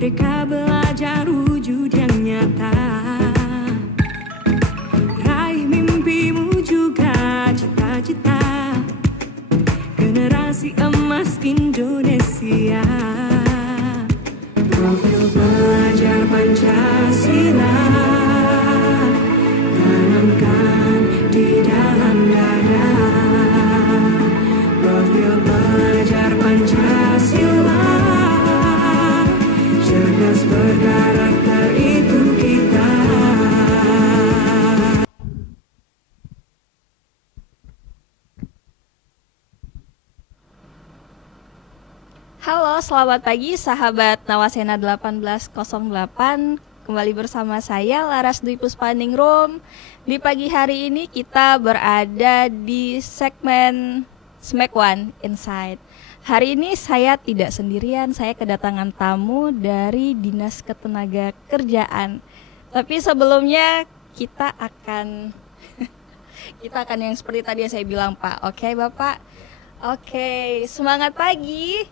Merdeka belajar wujud yang nyata. Raih mimpimu juga cita-cita. Generasi emas Indonesia. Profil pelajar Pancasila tanamkan di dalam dada. Profil pelajar Pancasila, cerdas berkarakter itu kita. Halo, selamat pagi sahabat Nawasena 1808. Kembali bersama saya Laras Dwi Puspaningrum. Di pagi hari ini kita berada di segmen Smack One Inside. Hari ini saya tidak sendirian, saya kedatangan tamu dari Dinas Ketenagakerjaan. Tapi sebelumnya kita akan yang seperti tadi yang saya bilang, Pak. Oke, Bapak. Oke, semangat pagi.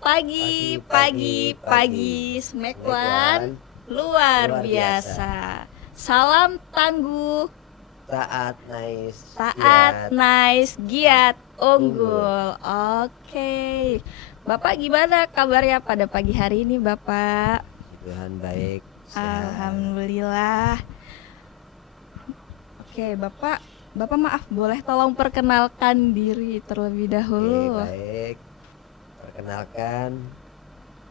Pagi, Smack One luar biasa. Salam tangguh, taat, nice, giat, unggul. Oke. Bapak gimana kabarnya pada pagi hari ini, Bapak? Tuhan baik, sehat. Alhamdulillah. Oke, Bapak maaf, boleh tolong perkenalkan diri terlebih dahulu? Oke, baik. Perkenalkan,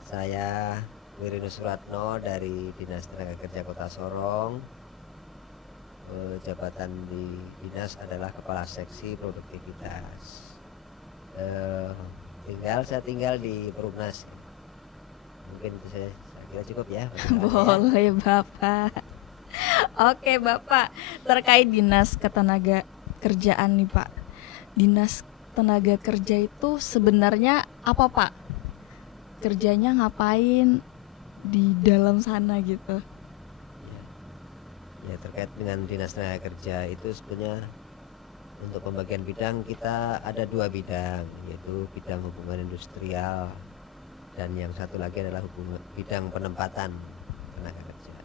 saya Wirino Suratno dari Dinas Tenaga Kerja Kota Sorong. Jabatan di dinas adalah Kepala Seksi Produktivitas. Saya tinggal di Perumnas. Mungkin itu saya kira cukup ya. Boleh, Bapak. Oke, Bapak, terkait Dinas Ketenagakerjaan nih, Pak. Dinas Tenaga Kerja itu sebenarnya apa, Pak? Kerjanya ngapain di dalam sana gitu? Ya, terkait dengan Dinas Tenaga Kerja itu sebenarnya untuk pembagian bidang kita ada 2 bidang, yaitu bidang hubungan industrial dan yang satu lagi adalah bidang penempatan tenaga kerja.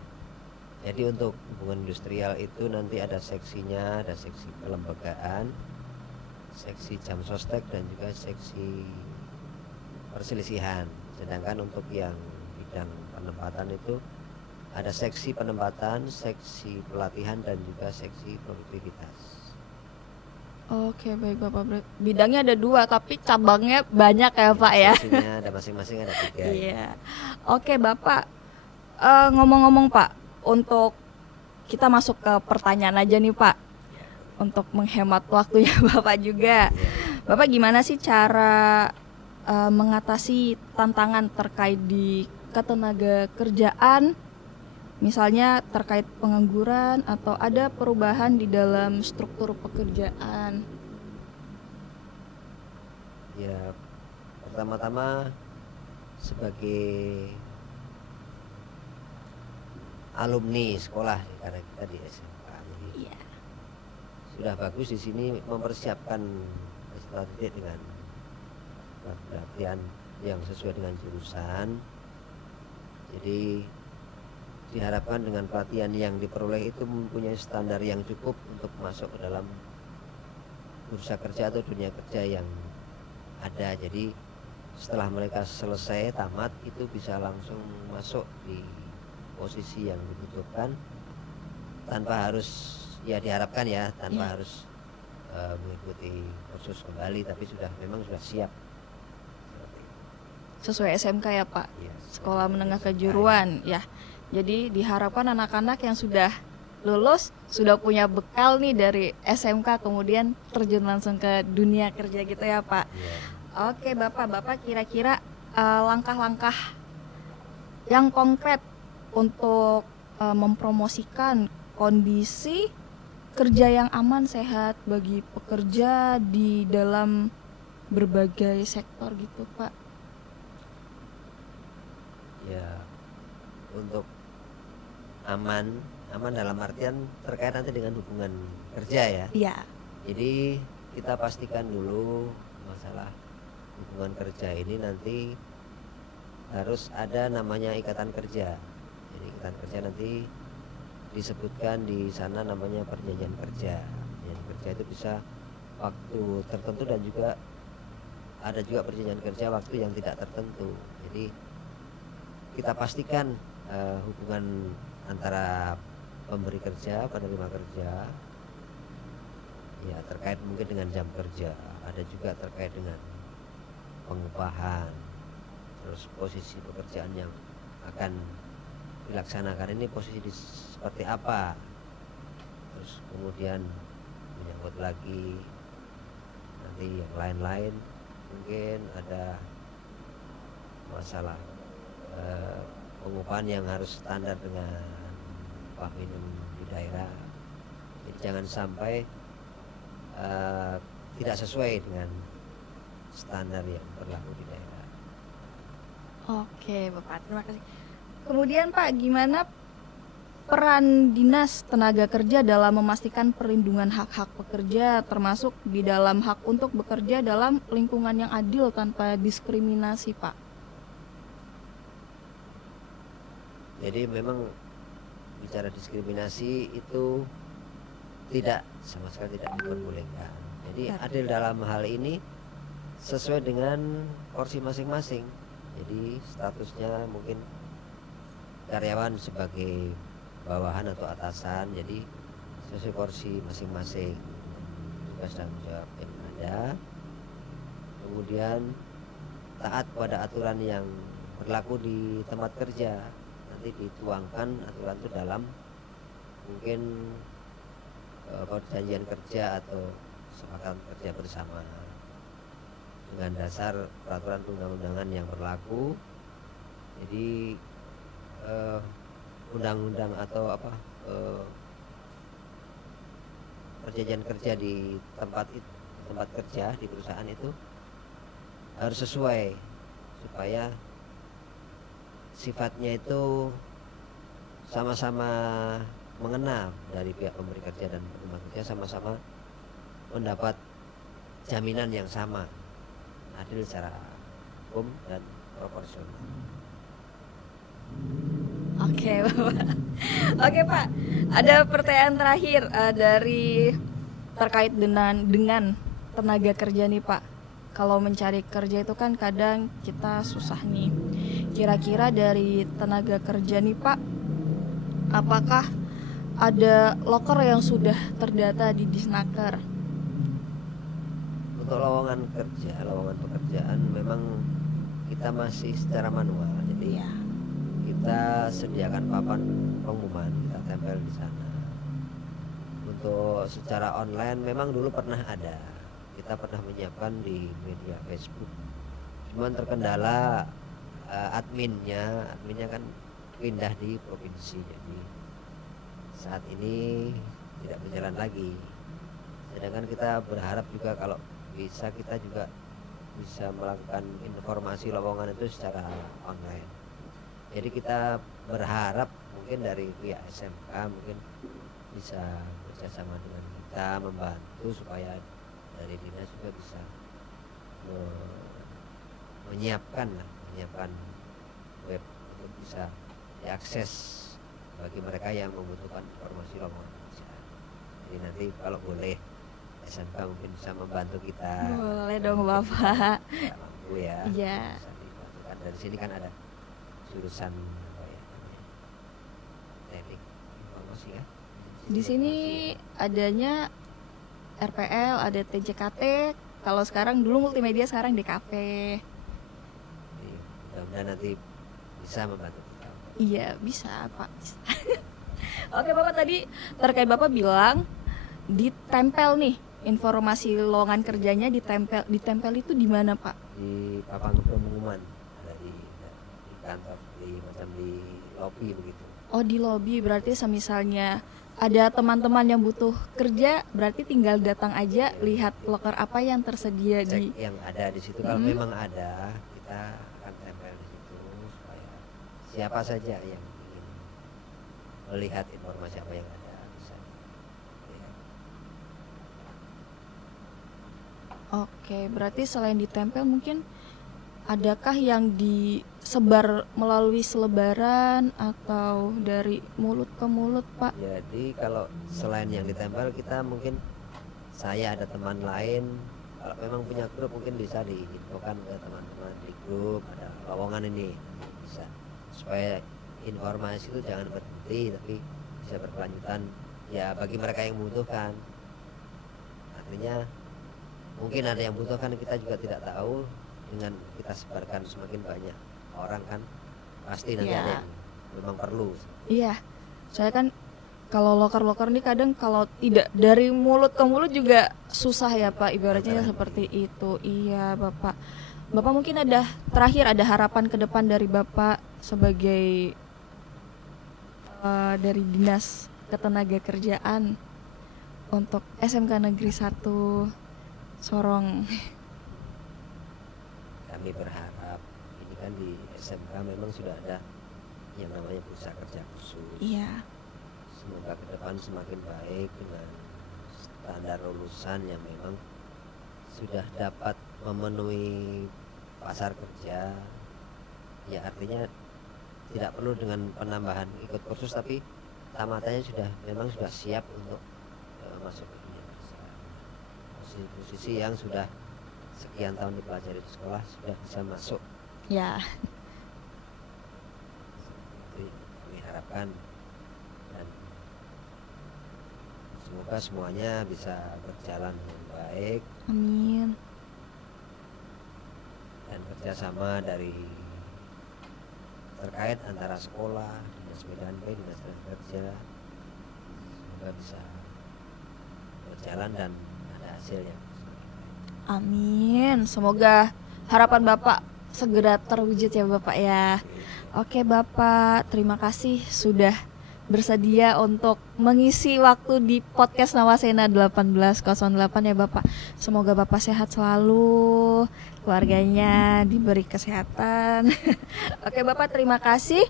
Jadi untuk hubungan industrial itu nanti ada seksinya, ada seksi kelembagaan, seksi jam sostek dan juga seksi perselisihan. Sedangkan untuk yang bidang penempatan itu ada seksi penempatan, seksi pelatihan dan juga seksi produktivitas. Oke, baik Bapak. Bidangnya ada 2 tapi cabangnya banyak ya, Pak ya? Seksinya ada masing-masing ada 3. Iya. Oke, Bapak. Ngomong-ngomong, Pak, untuk kita masuk ke pertanyaan aja nih, Pak. Untuk menghemat waktunya Bapak juga. Bapak gimana sih cara mengatasi tantangan terkait di ketenaga kerjaan, misalnya terkait pengangguran atau ada perubahan di dalam struktur pekerjaan? Ya, pertama-tama sebagai alumni sekolah karena kita di SMK, jadi sudah bagus di sini mempersiapkan peserta didik dengan pelatihan yang sesuai dengan jurusan. Jadi diharapkan dengan pelatihan yang diperoleh itu mempunyai standar yang cukup untuk masuk ke dalam bursa kerja atau dunia kerja yang ada. Jadi setelah mereka selesai tamat itu bisa langsung masuk di posisi yang dibutuhkan tanpa harus, ya diharapkan ya, tanpa harus mengikuti kursus kembali, tapi memang sudah siap. Sesuai SMK ya, Pak? Ya, Sekolah Menengah Kejuruan ya. Jadi diharapkan anak-anak yang sudah lulus sudah punya bekal nih dari SMK, kemudian terjun langsung ke dunia kerja gitu ya, Pak? Ya. Oke, Bapak kira-kira langkah-langkah yang konkret untuk mempromosikan kondisi kerja yang aman, sehat bagi pekerja di dalam berbagai sektor gitu, Pak? Ya, untuk aman dalam artian terkait nanti dengan hubungan kerja ya. Iya. Jadi kita pastikan dulu masalah hubungan kerja ini nanti harus ada namanya ikatan kerja. Jadi ikatan kerja nanti disebutkan di sana namanya perjanjian kerja. Perjanjian kerja itu bisa waktu tertentu dan juga ada juga perjanjian kerja waktu yang tidak tertentu. Jadi kita pastikan hubungan antara pemberi kerja, penerima kerja, ya terkait mungkin dengan jam kerja, ada juga terkait dengan pengupahan, terus posisi pekerjaan yang akan dilaksanakan ini posisi seperti apa, terus kemudian menyangkut lagi nanti yang lain-lain, mungkin ada masalah pengupahan yang harus standar dengan upah minimum di daerah. Jadi jangan sampai tidak sesuai dengan standar yang berlaku di daerah. Oke, Bapak, terima kasih. Kemudian Pak, gimana peran Dinas Tenaga Kerja dalam memastikan perlindungan hak-hak pekerja, termasuk di dalam hak untuk bekerja dalam lingkungan yang adil tanpa diskriminasi, Pak? Jadi memang bicara diskriminasi itu tidak, sama sekali tidak diperbolehkan. Jadi adil dalam hal ini sesuai dengan porsi masing-masing. Jadi statusnya mungkin karyawan sebagai bawahan atau atasan, jadi sesuai porsi masing-masing, tugas dan jawab yang ada. Kemudian taat pada aturan yang berlaku di tempat kerja, nanti dituangkan aturan itu dalam mungkin perjanjian kerja atau kesepakatan kerja bersama dengan dasar peraturan undang-undangan yang berlaku. Jadi undang-undang atau perjanjian kerja di tempat kerja di perusahaan itu harus sesuai supaya sifatnya itu sama-sama mengena dari pihak pemberi kerja dan penerima kerja, sama-sama mendapat jaminan yang sama, adil secara hukum dan proporsional. Oke, Bapak. Oke, Pak. Ada pertanyaan terakhir dari terkait dengan tenaga kerja nih, Pak. Kalau mencari kerja itu kan kadang kita susah nih. Kira-kira dari tenaga kerja nih, Pak, apakah ada loker yang sudah terdata di Disnaker? Untuk lowongan pekerjaan memang kita masih secara manual. Jadi Ya. kita sediakan papan pengumuman, kita tempel di sana. Untuk secara online memang dulu pernah ada, kita pernah menyiapkan di media Facebook. Cuman terkendala adminnya kan pindah di provinsi, jadi saat ini tidak berjalan lagi. Sedangkan kita berharap juga kalau bisa kita juga bisa melakukan informasi lowongan itu secara online. Jadi kita berharap mungkin dari pihak SMK mungkin bisa bekerjasama dengan kita, membantu supaya dari dinas juga bisa menyiapkan web untuk bisa diakses bagi mereka yang membutuhkan informasi lowongan pekerjaan. Jadi nanti kalau boleh SMK mungkin bisa membantu kita. Boleh dong, Bapak. Tidak mampu ya. Iya. Bisa dibantukan. Dari sini kan ada jurusan teknik informasi ya. Di sini adanya RPL, ada TJKT. Kalau sekarang dulu multimedia, sekarang DKP. Jadi mudah-mudahan nanti bisa membantu kita. Iya, bisa, Pak. Bisa. Oke, Bapak, tadi terkait Bapak bilang ditempel nih informasi lowongan kerjanya, ditempel itu di mana, Pak? Di papan pengumuman, ada di kantor, macam di lobi begitu. Oh, di lobi. Berarti misalnya ada teman-teman yang butuh kerja, berarti tinggal datang aja, lihat loker apa yang tersedia Cek yang ada di situ. Kalau memang ada, kita akan tempel di situ supaya siapa saja yang ingin melihat informasi apa yang ada bisa lihat. Oke, berarti selain ditempel mungkin adakah yang disebar melalui selebaran atau dari mulut ke mulut, Pak? Jadi kalau selain yang ditempel, kita mungkin saya ada teman lain, kalau memang punya grup mungkin bisa diinfokan ke teman-teman di grup, ada lowongan ini, bisa, supaya informasi itu jangan berhenti tapi bisa berkelanjutan ya bagi mereka yang membutuhkan. Artinya mungkin ada yang butuhkan, kita juga tidak tahu. Dengan kita sebarkan semakin banyak orang kan pasti nanti ada yang memang perlu. Iya, saya kan kalau loker-loker ini kadang kalau tidak dari mulut ke mulut juga susah ya Pak, ibaratnya seperti itu. Iya Bapak. Bapak mungkin terakhir ada harapan ke depan dari Bapak sebagai dari Dinas Ketenagakerjaan untuk SMK Negeri 1 Sorong. Kami berharap ini kan di SMK memang sudah ada yang namanya bursa kerja khusus. Iya. Semoga ke depan semakin baik dengan standar lulusan yang memang sudah dapat memenuhi pasar kerja. Ya artinya tidak perlu dengan penambahan ikut kursus, tapi tamatannya memang sudah siap untuk masuk ke dunia kerja. Posisi yang sudah sekian tahun dipelajari di sekolah sudah bisa masuk. Ya. Jadi kami harapkan dan semoga semuanya bisa berjalan dengan baik. Amin. Dan kerjasama dari terkait antara sekolah, dinas Medan B, dinas kerja, semoga bisa berjalan dan ada hasilnya. Amin. Semoga harapan Bapak segera terwujud ya Bapak ya. Oke Bapak, terima kasih sudah bersedia untuk mengisi waktu di podcast Nawasena 1808 ya Bapak. Semoga Bapak sehat selalu, keluarganya diberi kesehatan. Oke Bapak, terima kasih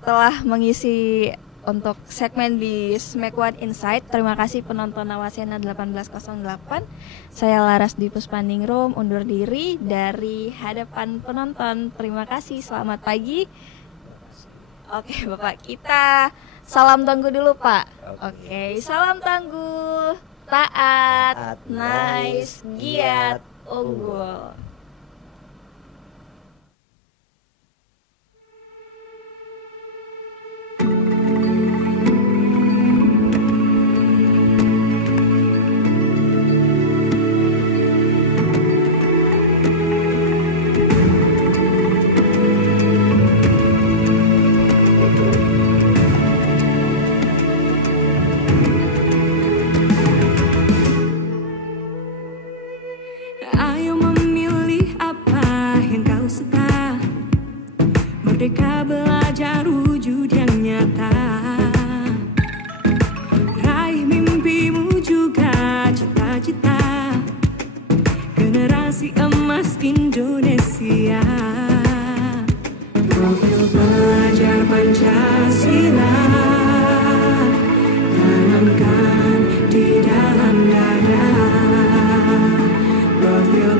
telah mengisi untuk segmen di Smack One Insight. Terima kasih penonton Nawasena 1808. Saya Laras di Puspandingrum undur diri dari hadapan penonton. Terima kasih, selamat pagi. Oke Bapak, kita salam tangguh dulu Pak. Oke, salam tangguh, taat, nice, giat, unggul. Ayo memilih apa yang kau suka. Merdeka belajar wujud yang nyata. Raih mimpimu juga cita-cita. Generasi emas Indonesia. Profil pelajar Pancasila tanamkan di dalam dada. Profil